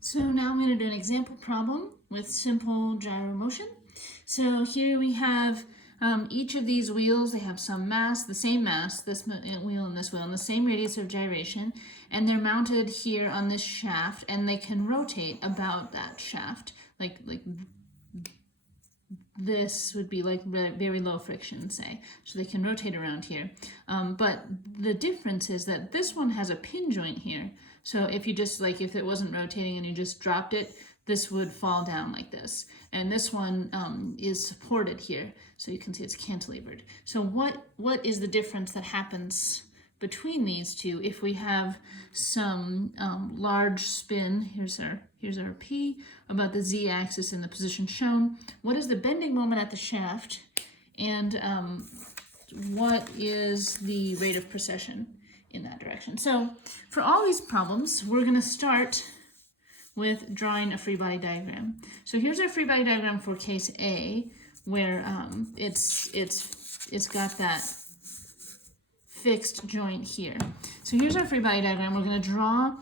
So now I'm going to do an example problem with simple gyro motion. So here we have each of these wheels, they have some mass, the same mass, this wheel and this wheel, and the same radius of gyration, and they're mounted here on this shaft, and they can rotate about that shaft, like this would be like very low friction, say, so they can rotate around here. But the difference is that this one has a pin joint here. So if you just if it wasn't rotating and you just dropped it, this would fall down like this. And this one is supported here, so you can see it's cantilevered. So what is the difference that happens between these two if we have some large spin? Here's our P about the z-axis in the position shown. What is the bending moment at the shaft, and what is the rate of precession in that direction? So for all these problems, we're going to start with drawing a free body diagram. So here's our free body diagram for case A, where it's got that fixed joint here. So here's our free body diagram. We're going to draw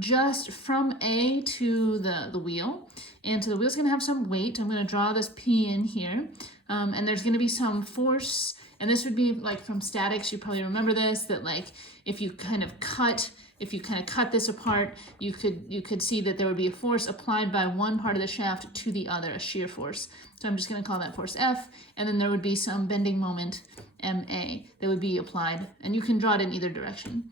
just from A to the wheel, and so the wheel's going to have some weight. I'm going to draw this P in here, and there's going to be some force, and this would be like from statics. You probably remember this, that like if you kind of cut this apart, you could see that there would be a force applied by one part of the shaft to the other, a shear force. So I'm just going to call that force F, and then there would be some bending moment, MA, that would be applied, and you can draw it in either direction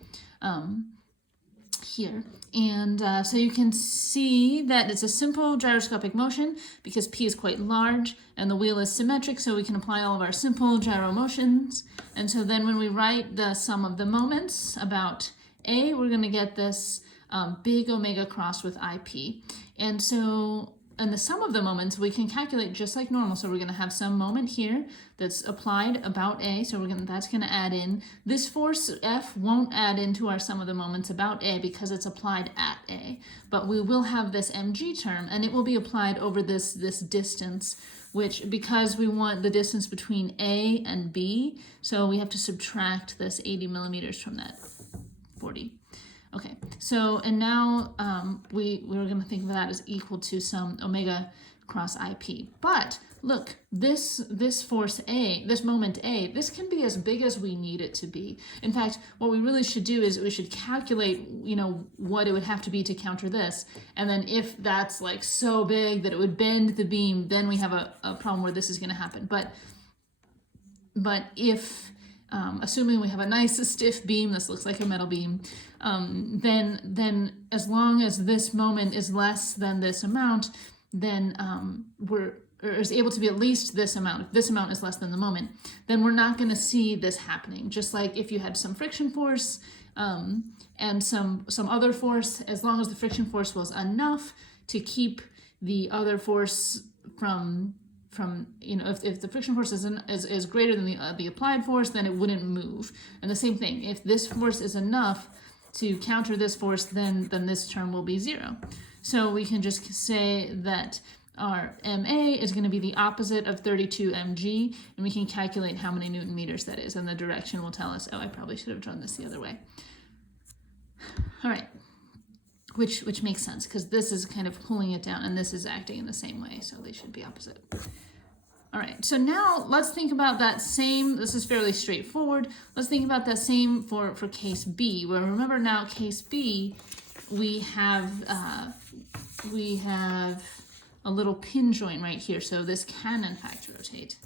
here. And so you can see that it's a simple gyroscopic motion because P is quite large and the wheel is symmetric, so we can apply all of our simple gyro motions. And so then when we write the sum of the moments about A, we're going to get this big omega crossed with IP. And so in the sum of the moments, we can calculate just like normal. So we're going to have some moment here that's applied about A. So that's going to add in. This force F won't add into our sum of the moments about A because it's applied at A. But we will have this mg term, and it will be applied over this distance, which, because we want the distance between A and B, so we have to subtract this 80 millimeters from that 40. Okay, so, and now we're going to think of that as equal to some omega cross IP. But look, this force A, this moment A, this can be as big as we need it to be. In fact, what we really should do is we should calculate, what it would have to be to counter this. And then if that's like so big that it would bend the beam, then we have a problem where this is going to happen. But if assuming we have a nice stiff beam, this looks like a metal beam, then as long as this moment is less than this amount, then is able to be at least this amount. If this amount is less than the moment, then we're not going to see this happening. Just like if you had some friction force and some other force, as long as the friction force was enough to keep the other force from if the friction force is greater than the applied force, then it wouldn't move. And the same thing, if this force is enough to counter this force, then this term will be 0. So we can just say that our MA is going to be the opposite of 32 mg, and we can calculate how many Newton meters that is, and the direction will tell us, oh, I probably should have drawn this the other way. All right. Which makes sense, because this is kind of pulling it down, and this is acting in the same way, so they should be opposite. All right, so now let's think about that same, this is fairly straightforward. Let's think about that same for case B, where remember now case B, we have a little pin joint right here, so this can in fact rotate.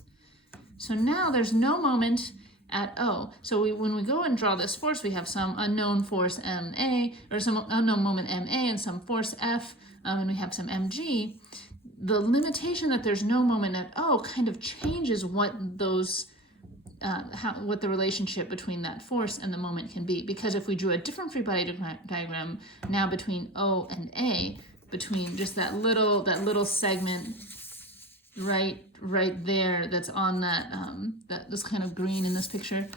So now there's no moment at O. So when we go and draw this force, we have some unknown force MA, or some unknown moment MA, and some force F, and we have some mg. The limitation that there's no moment at O kind of changes what what the relationship between that force and the moment can be. Because if we drew a different free body diagram now between O and A, between just that little segment right there that's on that this kind of green in this picture,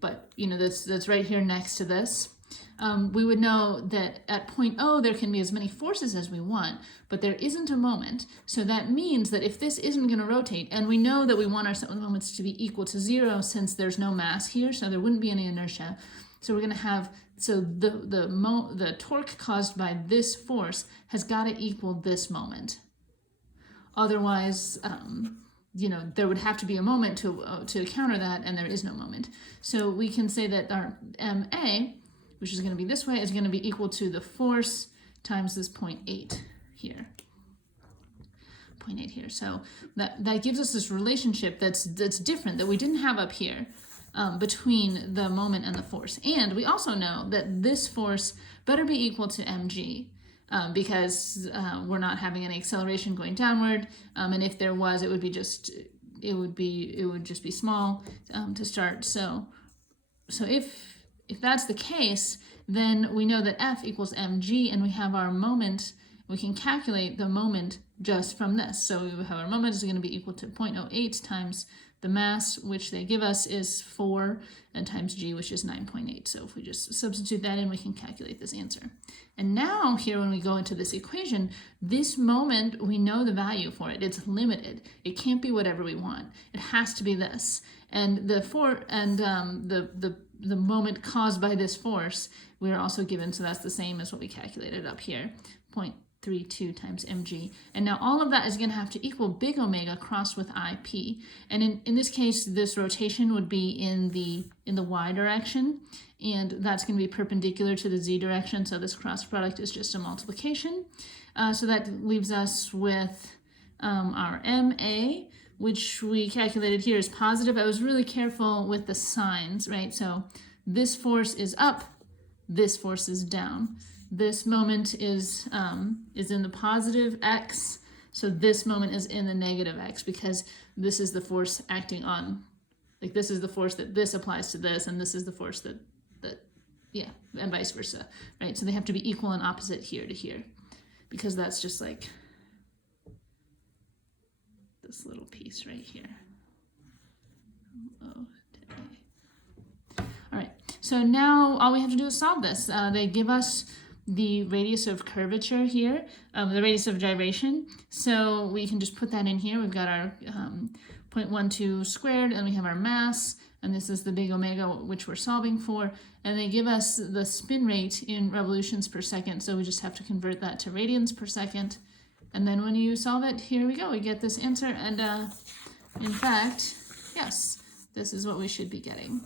but that's right here next to this, we would know that at point O there can be as many forces as we want, but there isn't a moment. So that means that if this isn't going to rotate, and we know that we want our moments to be equal to 0 since there's no mass here, so there wouldn't be any inertia. So we're going to have, so the torque caused by this force has got to equal this moment. Otherwise, you know, there would have to be a moment to counter that, and there is no moment. So we can say that our MA, which is going to be this way, is going to be equal to the force times this 0.8 here. 0.8 here. So that gives us this relationship that's different, that we didn't have up here, between the moment and the force. And we also know that this force better be equal to mg, because we're not having any acceleration going downward, and if there was, it would just be small to start. So if that's the case, then we know that F equals mg, and we have our moment. We can calculate the moment just from this. So we have our moment is going to be equal to 0.08 times the mass, which they give us, is 4, and times g, which is 9.8. So if we just substitute that in, we can calculate this answer. And now here, when we go into this equation, this moment, we know the value for it. It's limited. It can't be whatever we want. It has to be this. And the moment caused by this force, we are also given, so that's the same as what we calculated up here, 0.32 times mg. And now all of that is going to have to equal big omega crossed with IP. And in this case, this rotation would be in the y direction, and that's going to be perpendicular to the z direction, so this cross product is just a multiplication. So that leaves us with our MA, which we calculated here is positive. I was really careful with the signs, right? So this force is up, this force is down. This moment is in the positive x, so this moment is in the negative x, because this is the force acting on, like this is the force that this applies to this, and this is the force that yeah, and vice versa, right? So they have to be equal and opposite here to here, because that's just like this little piece right here. All right, so now all we have to do is solve this. They give us the radius of curvature here, the radius of gyration. So we can just put that in here. We've got our 0.12 squared, and we have our mass, and this is the big omega, which we're solving for. And they give us the spin rate in revolutions per second, so we just have to convert that to radians per second. And then when you solve it, here we go, we get this answer. And in fact, yes, this is what we should be getting.